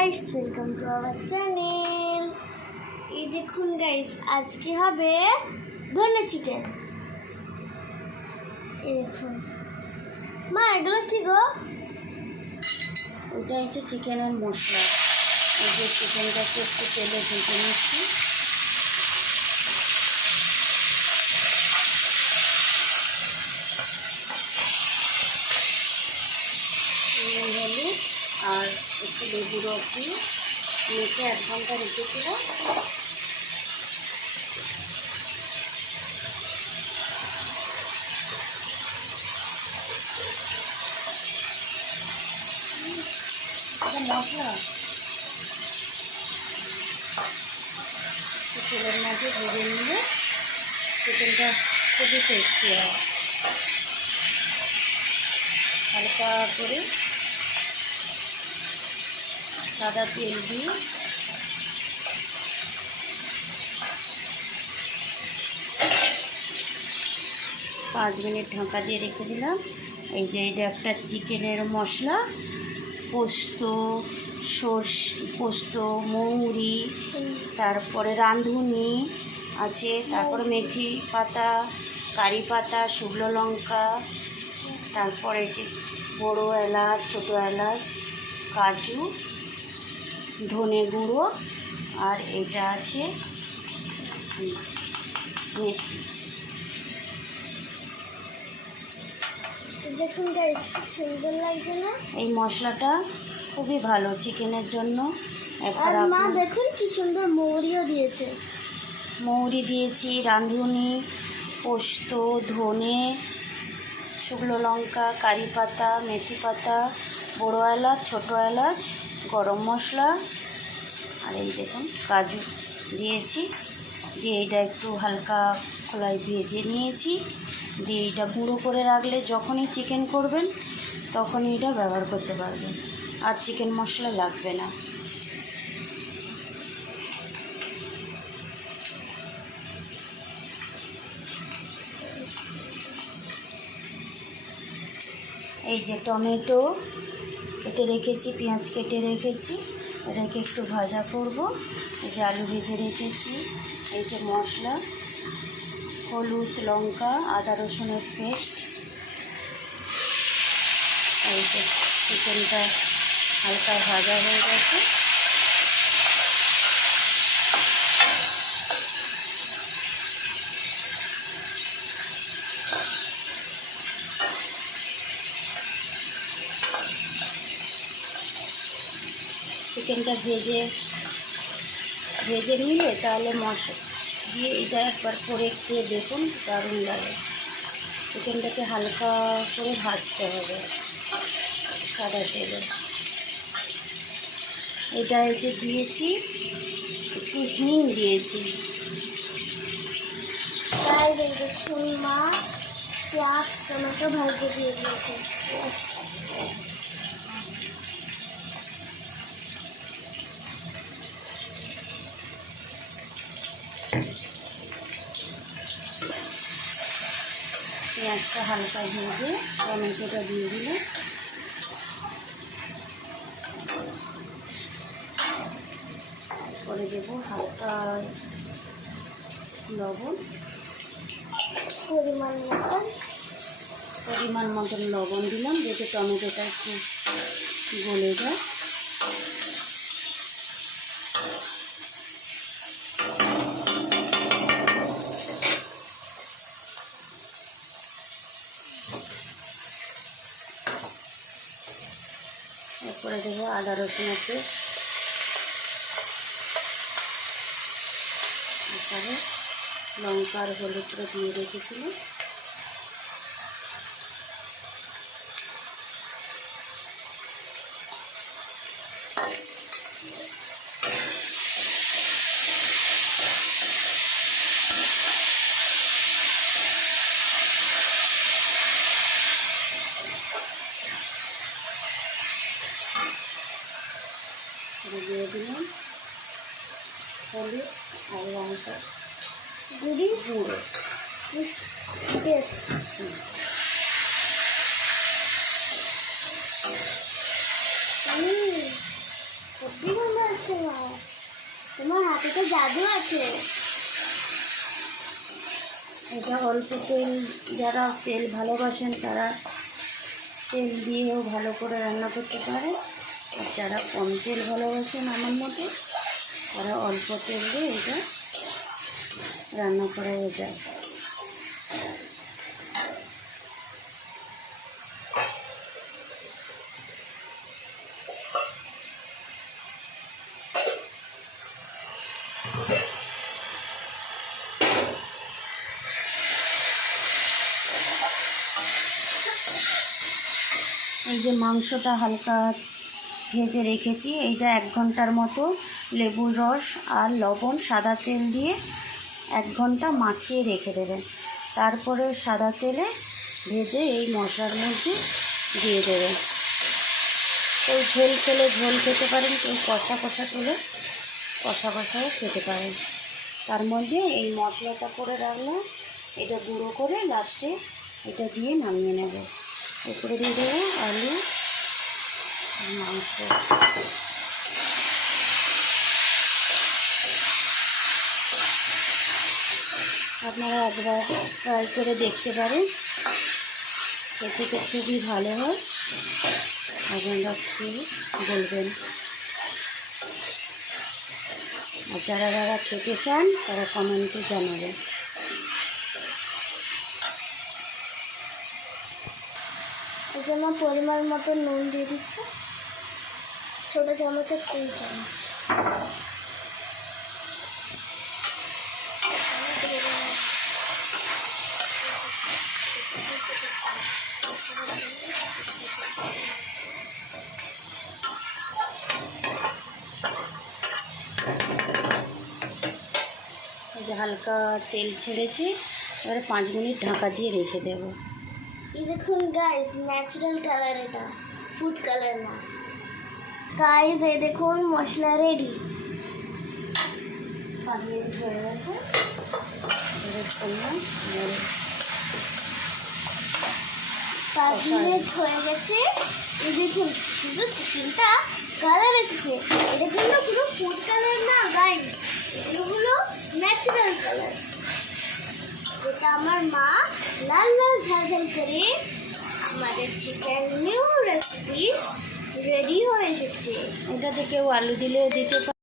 Guys, welcome to our channel. এই দেখুন guys, আজকে হবে ধনে চিকেন। এই দেখুন মা, এগুলো কি গো? ওইটা হচ্ছে চিকেনের মশলা। এই যে চিকেনটাকে একটু তেলে ভেজে নিচ্ছি। হলুদ আর একটু লেবু রস দিয়ে মেখে 1 ঘন্টা রেখেছিলাম। এটা মশলা তেলের মাঝে ভেজে নিলে চিকেনটা খুবই টেস্টি হয়। হালকা করে সাদা তেল দিয়ে 5 মিনিট ঢাকা দিয়ে রেখে দিলাম। এই যে এটা একটা চিকেনের মশলা, পোস্ত, মৌরি, তারপরে রাঁধুনি আছে, তারপরে মেথি পাতা, কারি পাতা, শুকনো লঙ্কা, তারপরে যে বড়ো এলাচ, ছোটো এলাচ, কাজু, ধনে গুঁড়ো, আর এটা আছে মেথি। দেখুন গাইস, কি সুন্দর লাগছে না? এই মশলাটা খুবই ভালো চিকেনের জন্য। আর মা দেখুন কি সুন্দর মৌরিও দিয়েছে। মৌরি দিয়েছি, রাঁধুনি, পোস্ত, ধনে, শুকনো লঙ্কা, কারি পাতা, মেথি পাতা, বড়ো এলাচ, ছোটো এলাচ, গরম মশলা, আর এই দেখুন কাজু দিয়েছি। দিয়ে এটা একটু হালকা খোলায় ভেজে নিয়েছি। দিয়ে এটা গুঁড়ো করে রাখলে যখনই চিকেন করবেন তখনই এটা ব্যবহার করতে পারবেন, আর চিকেন মশলা লাগবে না। এই যে টমেটো কেটে রেখেছি, পেঁয়াজ কেটে রেখেছি, এটাকে একটু ভাজা করব। এই যে আলু ভেজে রেখেছি, এই যে মশলা, হলুদ, লঙ্কা, আদা রসুনের পেস্ট, এই যে চিকেনটা হালকা ভাজা হয়ে গেছে। চিকেনটা ভেজে নিলে তাহলে মশলা দিয়ে এটা একবার করে খেয়ে দেখুন, দারুণ লাগে। চিকেনটাকে হালকা করে ভাজতে হবে সাদা তেলে। এটা এতে দিয়েছি একটু হিং দিয়েছি। তাই দেখুন মা, পেঁয়াজ টমেটো ভাজতে দিয়ে দিয়েছে। পেঁয়াজটা হালকা ভেজে টমেটোটা দিয়ে দিলে করে দেবো হালকা লবণ, পরিমাণ মতন লবণ দিলাম যাতে টমেটোটা একটু গলে যায়। এরপরে দেবো আদা রসুনের পেস্ট, তারপরে লঙ্কা আর হলুদ করে দিয়ে রেখেছিলাম। দিয়ে দিলাম হলুদ আর লঙ্কা গুঁড়ো। সত্যি গন্ধ আসছে মা, তোমার হাতে তো জাদু আছে। এটা অল্প তেল, যারা তেল ভালোবাসেন তারা তেল দিয়েও ভালো করে রান্না করতে পারে, আর যারা কম তেল ভালোবাসেন আমার মতো তারা অল্প তেল দিয়ে এটা রান্না করা যায়। এই যে মাংসটা হালকা ভেজে রেখেছি, এইটা 1 ঘন্টার মতো লেবুর রস আর লবণ সাদা তেল দিয়ে 1 ঘন্টা মাখিয়ে রেখে দেবেন। তারপরে সাদা তেলে ভেজে এই মশলার মধ্যে দিয়ে দেবেন। কেউ ঝোল খেলে ঝোল খেতে পারেন, কেউ কষা কষা খেলে কষা কষাও খেতে পারেন। তার মধ্যে এই মশলাটা করে রাখলাম, এটা গুঁড়ো করে লাস্টে এটা দিয়ে নামিয়ে নেব। এরপরে দিয়ে দেবো আলু মাংস। আপনারা একবার ট্রাই করে দেখতে পারেন, খেতে তো খুবই ভালো হয়। আপনারা খেয়ে বলবেন, আর যারা যারা খেতে চান তারা কমেন্টে জানাবেন। এই জন্য পরিমাণ মতো নুন দিয়ে দিচ্ছি, ছোটো চামচে 3 চামচ। এই যে হালকা তেল ছেড়েছি, এবারে 5 মিনিট ঢাকা দিয়ে রেখে দেবো। এই দেখুন গাইস, ন্যাচারাল কালার, এটা ফুড কালার না গাইস। এই দেখুন মশলা রেডি। 5 মিনিট হয়ে গেছে, এবার করলাম 5 মিনিট হয়ে গেছে। এই দেখুন শুধু চিকেনটা কালার এসেছে, এটা কিন্তু পুরো ফুড কালার না গাইস, এগুলো হলো ন্যাচারাল কালার, যেটা আমার মা লাল লাল ঝাল ঝাল করে আমাদের চিকেন নিউ রেসিপি রেডি হয়ে এসেছে। এটাতে কেউ আলু দিলেও দিতে পারে।